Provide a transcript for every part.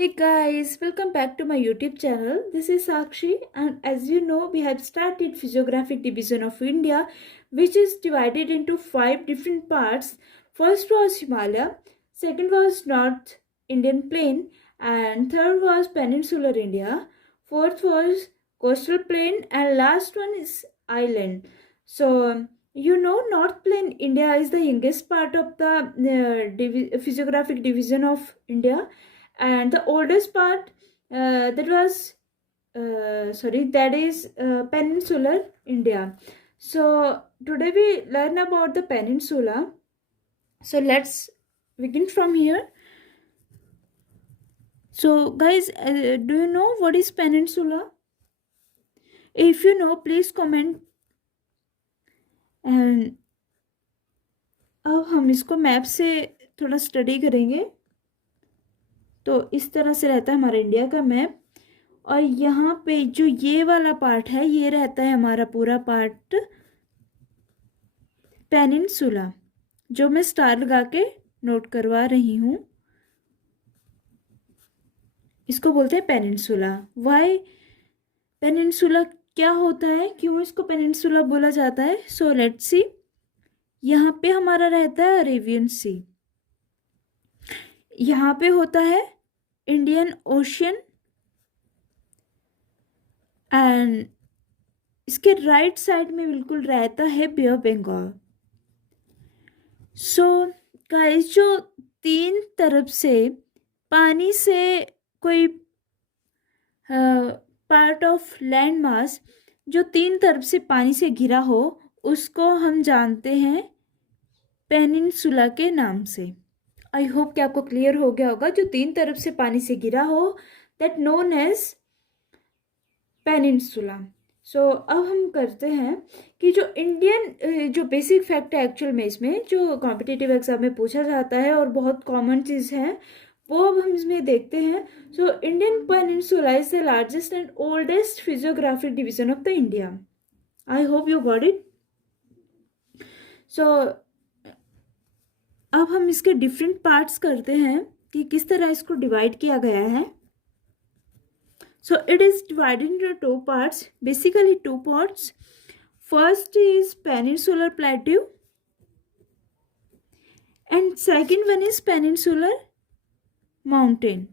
Hey guys, welcome back to my YouTube channel. This is Sakshi, and as you know, we have started Physiographic Division of India, which is divided into five different parts. First was Himalaya, second was North Indian Plain, and third was Peninsular India, fourth was Coastal Plain, and last one is Island. So, North Plain India is the youngest part of the Physiographic Division of India, and the oldest part that is peninsular India. So today we learn about the peninsula. So let's begin from here. So guys, do you know what is peninsula? If you know, please comment. And अब हम इसको map से थोड़ा study करेंगे. तो इस तरह से रहता है हमारा इंडिया का मैप. और यहाँ पे जो ये वाला पार्ट है, ये रहता है हमारा पूरा पार्ट पेनिनसुला, जो मैं स्टार लगा के नोट करवा रही हूँ. इसको बोलते हैं पेनिनसुला. वाई पेनिनसुला, क्या होता है, क्यों इसको पेनिनसुला बोला जाता है? So let's see. यहाँ पे हमारा रहता है अरेबियन सी. यहाँ पे होता है इंडियन ओशियन, एंड इसके राइट साइड में बिल्कुल रहता है बे ऑफ बंगाल. सो गाइस, जो तीन तरफ से पानी से कोई पार्ट ऑफ लैंड मास जो तीन तरफ से पानी से घिरा हो, उसको हम जानते हैं पेनिनसुला के नाम से. आई होप कि आपको क्लियर हो गया होगा. जो तीन तरफ से पानी से घिरा हो, दैट नोन एज पेनिनसुला. सो अब हम करते हैं कि जो इंडियन जो बेसिक फैक्ट है एक्चुअल में, इसमें जो कॉम्पिटिटिव एग्जाम में पूछा जाता है और बहुत कॉमन चीज़ है, वो अब हम इसमें देखते हैं. So Indian peninsula is the largest and oldest physiographic division of the India. I hope you got it. So अब हम इसके डिफरेंट पार्ट्स करते हैं कि किस तरह इसको डिवाइड किया गया है. So it is divided into two parts, basically two parts. First is peninsular plateau and second one is peninsular mountain.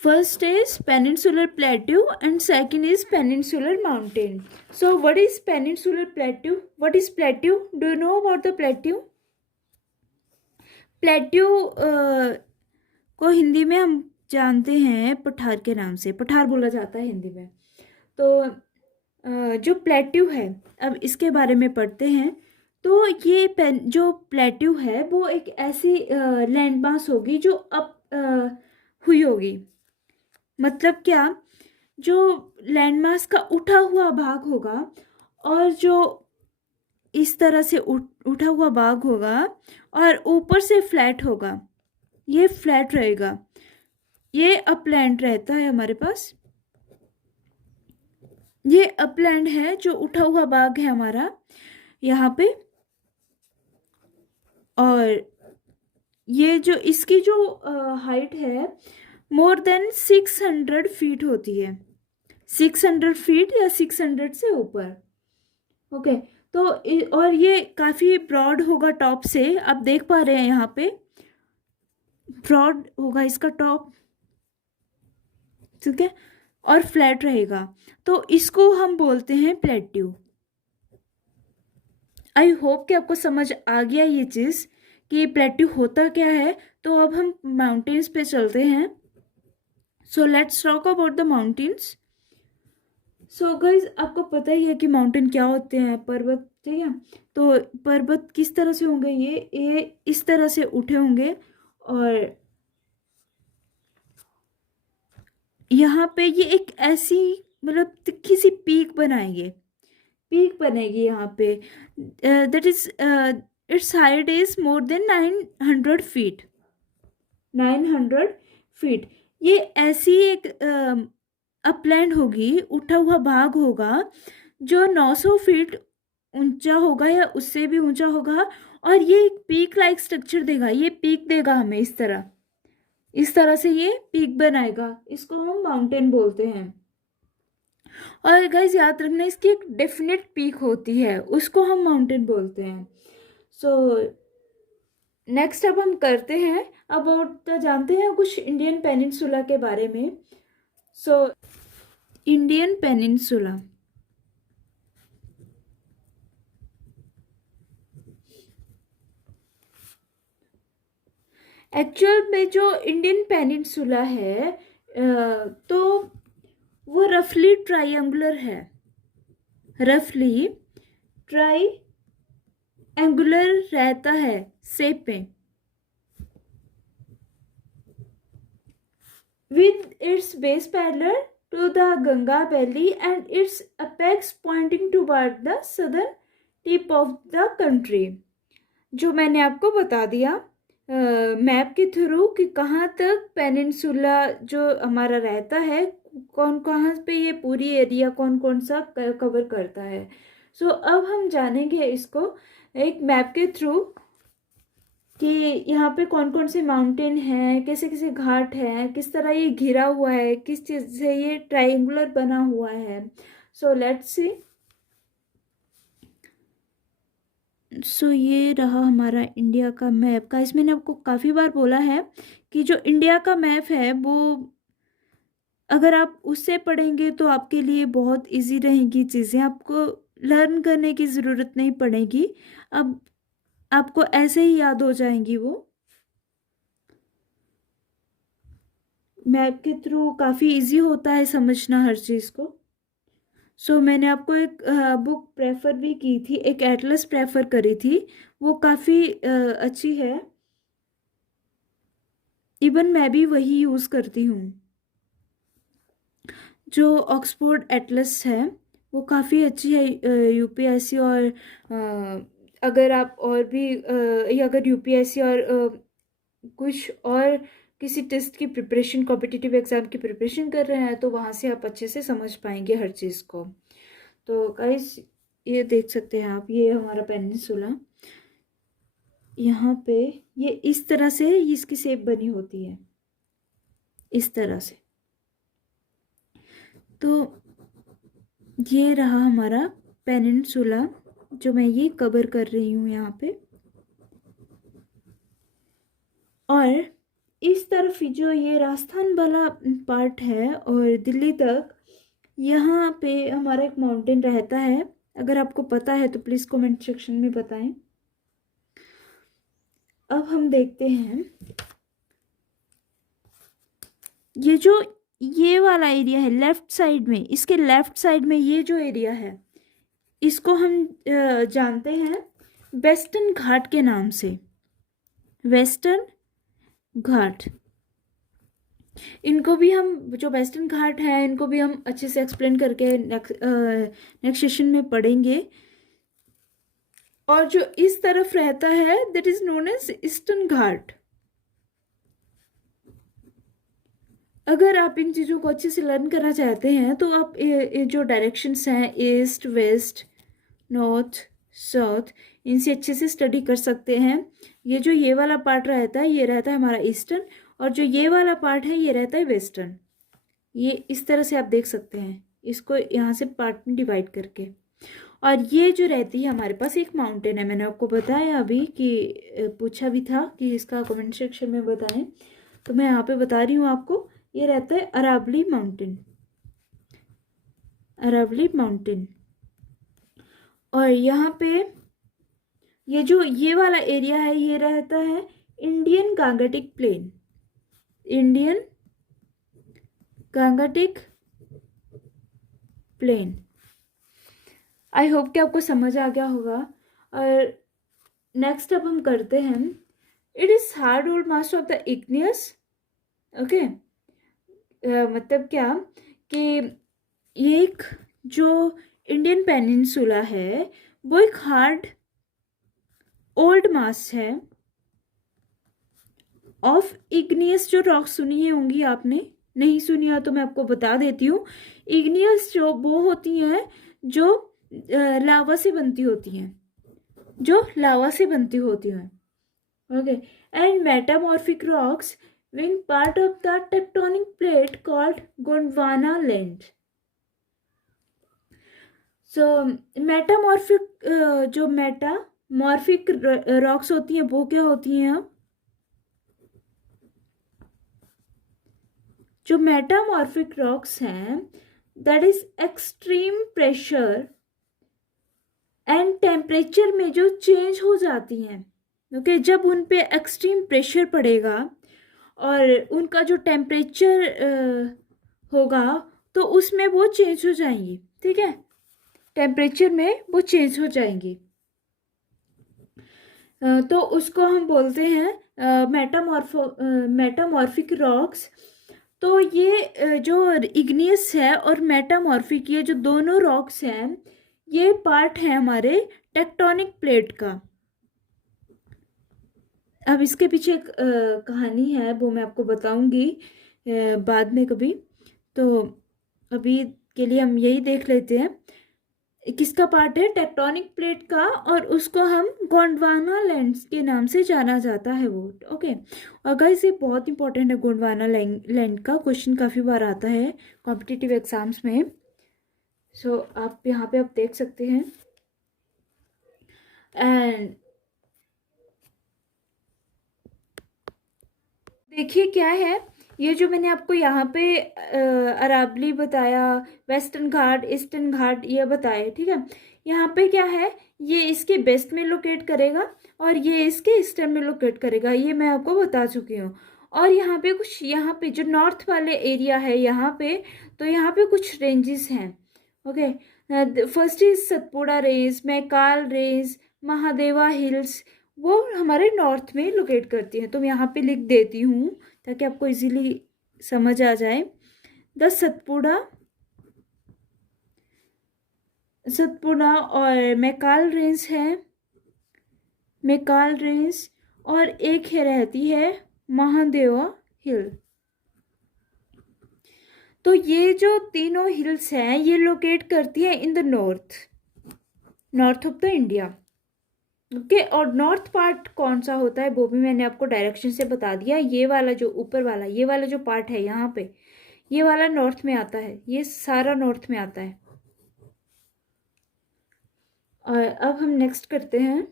First is peninsular plateau and second is peninsular mountain. So what is peninsular plateau? What is plateau? Do you know about the plateau? Plateau को हिंदी में हम जानते हैं पठार के नाम से. पठार बोला जाता है हिंदी में. तो जो प्लेट्यू है, अब इसके बारे में पढ़ते हैं. तो ये जो प्लेट्यू है वो एक ऐसी लैंड मास होगी जो अप हुई होगी. मतलब क्या, जो लैंड मास का उठा हुआ भाग होगा और जो इस तरह से उठा हुआ भाग होगा और ऊपर से फ्लैट होगा, ये फ्लैट रहेगा. ये अपलैंड रहता है हमारे पास. ये अपलैंड है, जो उठा हुआ भाग है हमारा यहाँ पे. और ये जो इसकी जो हाइट है, मोर देन 600 फीट होती है. 600 फीट या 600 से ऊपर. ओके. तो और ये काफ़ी ब्रॉड होगा टॉप से. आप देख पा रहे हैं यहाँ पे ब्रॉड होगा इसका टॉप, ठीक है, और फ्लैट रहेगा. तो इसको हम बोलते हैं प्लेट्यू. आई होप कि आपको समझ आ गया ये चीज़ कि प्लेट्यू होता क्या है. तो अब हम माउंटेन्स पे चलते हैं. So let's talk about the mountains. So guys, आपको पता ही है कि माउंटेन क्या होते हैं, पर्वत, ठीक है. तो पर्वत किस तरह से होंगे, ये इस तरह से उठे होंगे और यहाँ पे ये एक ऐसी मतलब तिखी सी पीक बनाएंगे. पीक बनेगी यहाँ पे. That is it's height is more than 900 feet. 900 feet. ये ऐसी एक अपलैंड होगी, उठा हुआ भाग होगा जो 900 फीट ऊंचा होगा या उससे भी ऊंचा होगा, और ये एक पीक लाइक स्ट्रक्चर देगा, ये पीक देगा हमें इस तरह से ये पीक बनाएगा, इसको हम माउंटेन बोलते हैं। और गाइस याद रखना, इसकी एक डेफिनेट पीक होती है, उसको हम माउंटेन बोलते हैं। सो नेक्स्ट अब हम करते हैं अबाउट जानते हैं कुछ इंडियन पेनिनसुला के बारे में। सो इंडियन पेनिनसुला, एक्चुअल में जो इंडियन पेनिनसुला है तो वो रफली ट्रायंगुलर है, रफली ट्रायंगुलर रहता है शेप में, with its base parallel to the Ganga Valley and its apex pointing toward the southern tip of the country। जो मैंने आपको बता दिया मैप के थ्रू कि कहाँ तक पेनिनसुला जो हमारा रहता है, कौन कहाँ पे ये पूरी एरिया कौन कौन सा कवर करता है। सो अब हम जानेंगे इसको एक मैप के थ्रू कि यहाँ पे कौन कौन से माउंटेन हैं, कैसे कैसे घाट हैं, किस तरह ये घिरा हुआ है, किस चीज़ से ये ट्रायंगुलर बना हुआ है। So let's see. सो ये रहा हमारा इंडिया का मैप का। इसमें मैंने आपको काफ़ी बार बोला है कि जो इंडिया का मैप है वो अगर आप उससे पढ़ेंगे तो आपके लिए बहुत इजी रहेंगी चीज़ें, आपको लर्न करने की ज़रूरत नहीं पड़ेगी, अब आपको ऐसे ही याद हो जाएंगी वो। मैप के थ्रू काफ़ी इजी होता है समझना हर चीज़ को। सो मैंने आपको एक बुक प्रेफर भी की थी, एक एटलस प्रेफर करी थी, वो काफ़ी अच्छी है, इवन मैं भी वही यूज़ करती हूँ। जो ऑक्सफोर्ड एटलस है वो काफ़ी अच्छी है यूपीएससी और अगर आप और भी या अगर यूपीएससी और कुछ और किसी टेस्ट की प्रिपरेशन, कॉम्पिटिटिव एग्ज़ाम की प्रिपरेशन कर रहे हैं तो वहाँ से आप अच्छे से समझ पाएंगे हर चीज़ को। तो गाइस ये देख सकते हैं आप, ये हमारा पेनिनसुला, यहाँ पे ये इस तरह से इसकी शेप बनी होती है, इस तरह से। तो ये रहा हमारा पेनिनसुला जो मैं ये कवर कर रही हूँ यहाँ पे, और इस तरफ जो ये राजस्थान वाला पार्ट है और दिल्ली तक, यहाँ पे हमारा एक माउंटेन रहता है। अगर आपको पता है तो प्लीज़ कमेंट सेक्शन में बताएं। अब हम देखते हैं ये जो ये वाला एरिया है लेफ्ट साइड में, इसके लेफ्ट साइड में ये जो एरिया है इसको हम जानते हैं वेस्टर्न घाट के नाम से, वेस्टर्न घाट। इनको भी हम, जो वेस्टर्न घाट है इनको भी हम अच्छे से एक्सप्लेन करके नेक्स्ट सेशन में पढ़ेंगे। और जो इस तरफ रहता है that is known as Eastern Ghat. अगर आप इन चीज़ों को अच्छे से लर्न करना चाहते हैं तो आप ये जो डायरेक्शंस हैं ईस्ट, वेस्ट, नॉर्थ, साउथ, इनसे अच्छे से स्टडी कर सकते हैं। ये जो ये वाला पार्ट रहता है ये रहता है हमारा ईस्टर्न, और जो ये वाला पार्ट है ये रहता है वेस्टर्न। ये इस तरह से आप देख सकते हैं इसको यहाँ से पार्ट में डिवाइड करके। और ये जो रहती है हमारे पास एक माउंटेन है, मैंने आपको बताया अभी कि पूछा भी था कि इसका कमेंट सेक्शन में बताएं, तो मैं यहाँ पे बता रही हूँ आपको। ये रहता है अरावली माउंटेन, अरावली माउंटेन। और यहाँ पे ये जो ये वाला एरिया है ये रहता है Indian Gangetic plain, Indian Gangetic plain. I hope कि आपको समझ आ गया होगा। और नेक्स्ट अब हम करते हैं, it is hard old mass of the igneous. Okay, मतलब क्या कि ये एक जो इंडियन पेनिनसुला है वो एक हार्ड ओल्ड मास है ऑफ इग्नियस। जो रॉक सुनी है होंगी आपने, नहीं सुनी है तो मैं आपको बता देती हूँ। इग्नियस जो वो होती हैं जो लावा से बनती होती हैं, जो लावा से बनती होती हैं। Okay, and metamorphic rocks being part of the tectonic plate called Gondwana land. So metamorphic जो मेटामॉर्फिक रॉक्स होती हैं वो क्या होती हैं? अब जो मेटामॉर्फिक रॉक्स हैं that is extreme pressure and temperature में जो चेंज हो जाती हैं। ओके, जब उन पे एक्सट्रीम प्रेशर पड़ेगा और उनका जो टेम्परेचर होगा तो उसमें वो चेंज हो जाएंगी। ठीक है, टेम्परेचर में वो चेंज हो जाएंगी, तो उसको हम बोलते हैं मेटामॉर्फिक रॉक्स। तो ये जो इग्नियस है और मेटामॉर्फिक, ये जो दोनों रॉक्स हैं ये पार्ट है हमारे टेक्टोनिक प्लेट का। अब इसके पीछे एक कहानी है, वो मैं आपको बताऊंगी बाद में कभी। तो अभी के लिए हम यही देख लेते हैं किसका पार्ट है, टेक्टोनिक प्लेट का, और उसको हम गोंडवाना लैंड्स के नाम से जाना जाता है वो। ओके, और गाइस ये बहुत इंपॉर्टेंट है, गोंडवाना लैंड का क्वेश्चन काफ़ी बार आता है कॉम्पिटिटिव एग्जाम्स में। सो आप यहाँ पे आप देख सकते हैं। एंड देखिए क्या है, ये जो मैंने आपको यहाँ पे अरावली बताया, वेस्टर्न घाट, ईस्टर्न घाट ये बताए, ठीक है। यहाँ पे क्या है, ये इसके वेस्ट में लोकेट करेगा और ये इसके ईस्टर्न में लोकेट करेगा, ये मैं आपको बता चुकी हूँ। और यहाँ पे कुछ, यहाँ पे जो नॉर्थ वाले एरिया है यहाँ पे, तो यहाँ पे कुछ रेंजेस हैं। Okay, first is Satpura range, Maikal range, Mahadeva hills, वो हमारे नॉर्थ में लोकेट करती हैं। तो मैं यहाँ पे लिख देती हूँ ताकि आपको इजीली समझ आ जाए। द सतपुड़ा और मैकाल रेंज है, मैकाल रेंज, और एक है रहती है महादेवा हिल। तो ये जो तीनों हिल्स हैं ये लोकेट करती हैं in the north of the India. Okay, और नॉर्थ पार्ट कौन सा होता है वो भी मैंने आपको डायरेक्शन से बता दिया। ये वाला जो ऊपर वाला, ये वाला जो पार्ट है यहाँ पे, ये वाला नॉर्थ में आता है, ये सारा नॉर्थ में आता है। और अब हम नेक्स्ट करते हैं,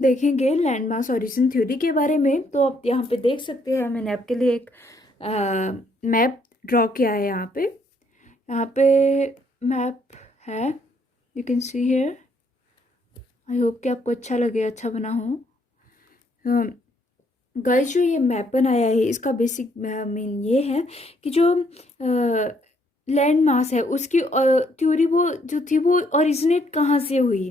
देखेंगे लैंडमास ओरिजिन थ्योरी के बारे में। तो आप यहाँ पे देख सकते हैं, मैंने आपके लिए एक मैप ड्रॉ किया है। यहाँ पे मैप है, you can see here. I hope कि आपको अच्छा लगे, अच्छा बना हो। गाइस जो ये मैप बनाया है इसका बेसिक मीन ये है कि जो लैंड मास है उसकी थ्योरी वो जो थी वो ओरिजिनेट कहाँ से हुई।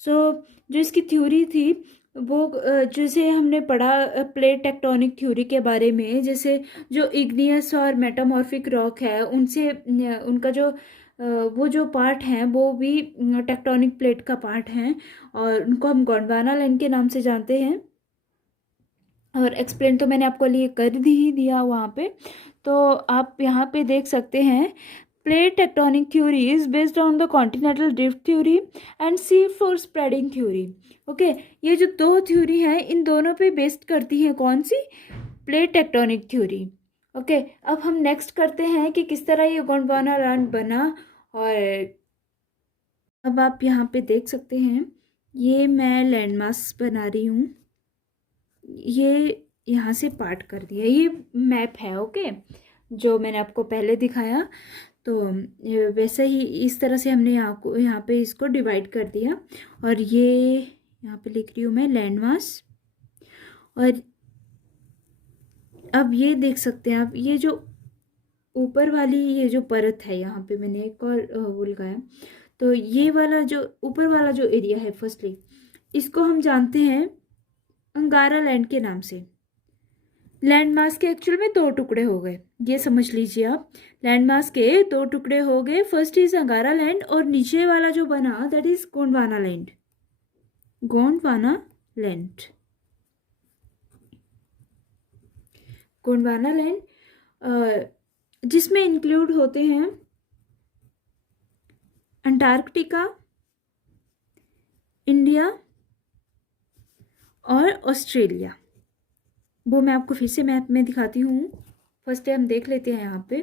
जो इसकी थ्योरी थी वो जैसे हमने पढ़ा प्लेट टेक्टोनिक थ्योरी के बारे में, जैसे जो इग्नियस और मेटामॉर्फिक रॉक है उनसे उनका जो वो जो पार्ट हैं वो भी टेक्टोनिक प्लेट का पार्ट हैं, और उनको हम गोंडवाना लैंड के नाम से जानते हैं। और एक्सप्लेन तो मैंने आपको लिए कर ही दिया वहाँ पे। तो आप यहाँ पे देख सकते हैं, plate tectonic theory is based on the continental drift theory and sea floor spreading theory. Okay, ये जो दो थ्योरी हैं इन दोनों पे बेस्ड करती हैं कौन सी, प्लेट टेक्टोनिक थ्योरी। ओके, अब हम नेक्स्ट करते हैं कि किस तरह ये गोंडवाना लैंड बना। और अब आप यहाँ पे देख सकते हैं, ये मैं लैंडमार्क्स बना रही हूँ, ये यहाँ से पार्ट कर दिया, ये मैप है। ओके, जो मैंने आपको पहले दिखाया, तो वैसे ही इस तरह से हमने यहाँ पे इसको डिवाइड कर दिया। और ये यहाँ पे लिख रही हूँ मैं लैंडमास। और अब ये देख सकते हैं आप, ये जो ऊपर वाली ये जो परत है, यहाँ पे मैंने एक और वो लगाया। तो ये वाला जो ऊपर वाला जो एरिया है, फर्स्टली इसको हम जानते हैं अंगारा लैंड के नाम से। लैंड मास के एक्चुअल में दो टुकड़े हो गए, ये समझ लीजिए आप। लैंड मास के दो टुकड़े हो गए, फर्स्ट इज अंगारा लैंड और नीचे वाला जो बना that is Gondwana land. Gondwana land, Gondwana land जिसमें इंक्लूड होते हैं अंटार्कटिका, इंडिया और ऑस्ट्रेलिया। वो मैं आपको फिर से मैप में दिखाती हूँ। फर्स्ट टाइम देख लेते हैं यहाँ पे।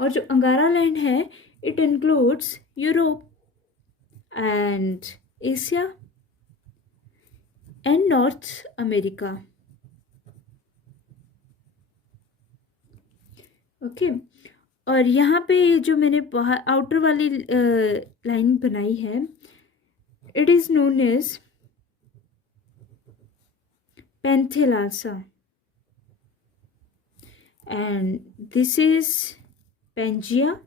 और जो अंगारा लैंड है it includes Europe and Asia and north America. Okay और यहाँ पे जो मैंने बाहर आउटर वाली लाइन बनाई है it is known as Panthalassa and this is Pangea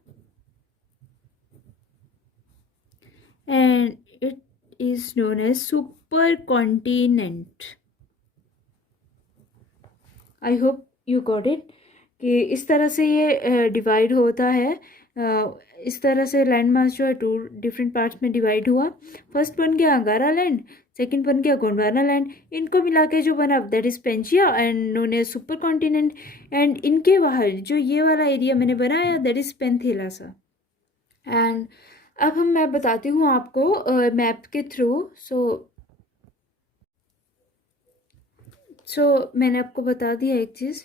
and it is known as supercontinent. I hope you got it कि इस तरह से ये डिवाइड होता है। इस तरह से लैंड मास जो है 2 डिफरेंट पार्ट्स में डिवाइड हुआ। फर्स्ट बन गया अंगारा लैंड, सेकंड बन गया गोंडवाना लैंड। इनको मिला के जो बना that is Pangaea and known as super continent. And इनके बाहर जो ये वाला एरिया मैंने बनाया दैट इज पेंथेलासा। एंड अब मैं बताती हूँ आपको मैप के थ्रू। सो मैंने आपको बता दिया एक चीज़,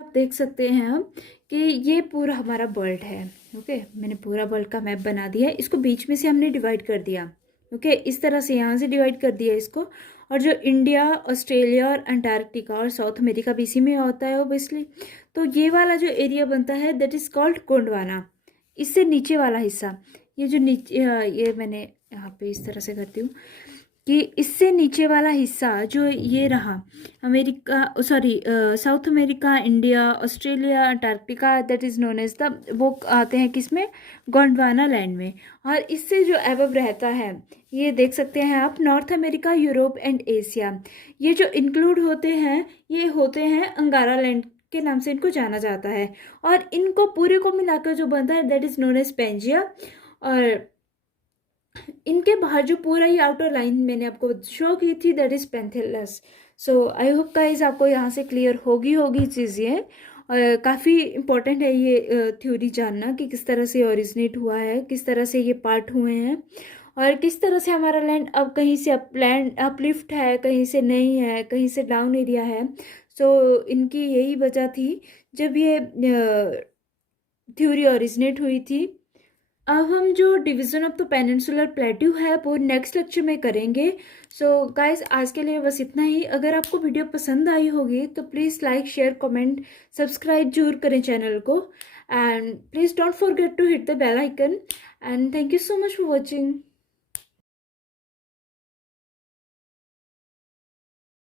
आप देख सकते हैं हम कि ये पूरा हमारा वर्ल्ड है। ओके मैंने पूरा वर्ल्ड का मैप बना दिया है। इसको बीच में से हमने डिवाइड कर दिया। ओके इस तरह से यहाँ से डिवाइड कर दिया इसको। और जो इंडिया, ऑस्ट्रेलिया और अंटार्कटिका और साउथ अमेरिका भी इसी में होता है ओबियसली। तो ये वाला जो एरिया बनता है दैट इज़ कॉल्ड गोंडवाना। इससे नीचे वाला हिस्सा, ये जो नीचे ये मैंने यहाँ पे इस तरह से करती हूँ कि इससे नीचे वाला हिस्सा जो ये रहा America, sorry South America, India, Australia, Antarctica that is known as the, वो आते हैं किसमें, गोंडवाना लैंड में। और इससे जो एबव रहता है ये देख सकते हैं आप, north America, Europe and Asia. ये जो इंक्लूड होते हैं ये होते हैं अंगारा लैंड के नाम से इनको जाना जाता है। और इनको पूरे को मिलाकर जो बनता है that is known as Pangaea. और इनके बाहर जो पूरा ही आउटर लाइन मैंने आपको शो की थी that is Panthalassa. So I hope guys आपको यहाँ से क्लियर होगी चीज़ ये। काफ़ी इम्पोर्टेंट है ये थ्योरी जानना कि किस तरह से ओरिजिनेट हुआ है, किस तरह से ये पार्ट हुए हैं और किस तरह से हमारा लैंड अब कहीं से अपलिफ्ट है, कहीं से नहीं है, कहीं से डाउन एरिया है। सो इनकी यही वजह थी जब ये थ्योरी ओरिजिनेट हुई थी। अब हम जो division of the peninsular plateau है वो नेक्स्ट लेक्चर में करेंगे। सो गाइस आज के लिए बस इतना ही। अगर आपको वीडियो पसंद आई होगी तो please like, share, comment, subscribe जरूर करें चैनल को। And please don't forget to hit the bell icon. And thank you so much for watching.